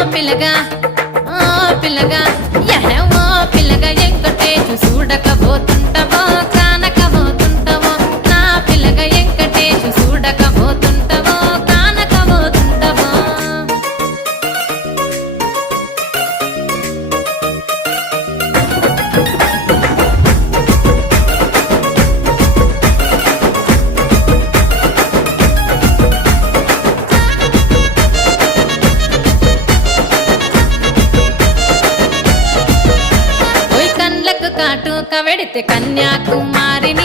పిల్లగా ఓ పిల్లగా యహో పిల్లగా ఎంకటేశు చూడకపోతుంటవో కానకపోతుంటవో నా పిల్లగా ఎంకటేశు చూడకపోతుంటవో కానకపోతుంటవో ఓయ్ కండ్లకు కాటుక వెడితే కన్యాకుమారి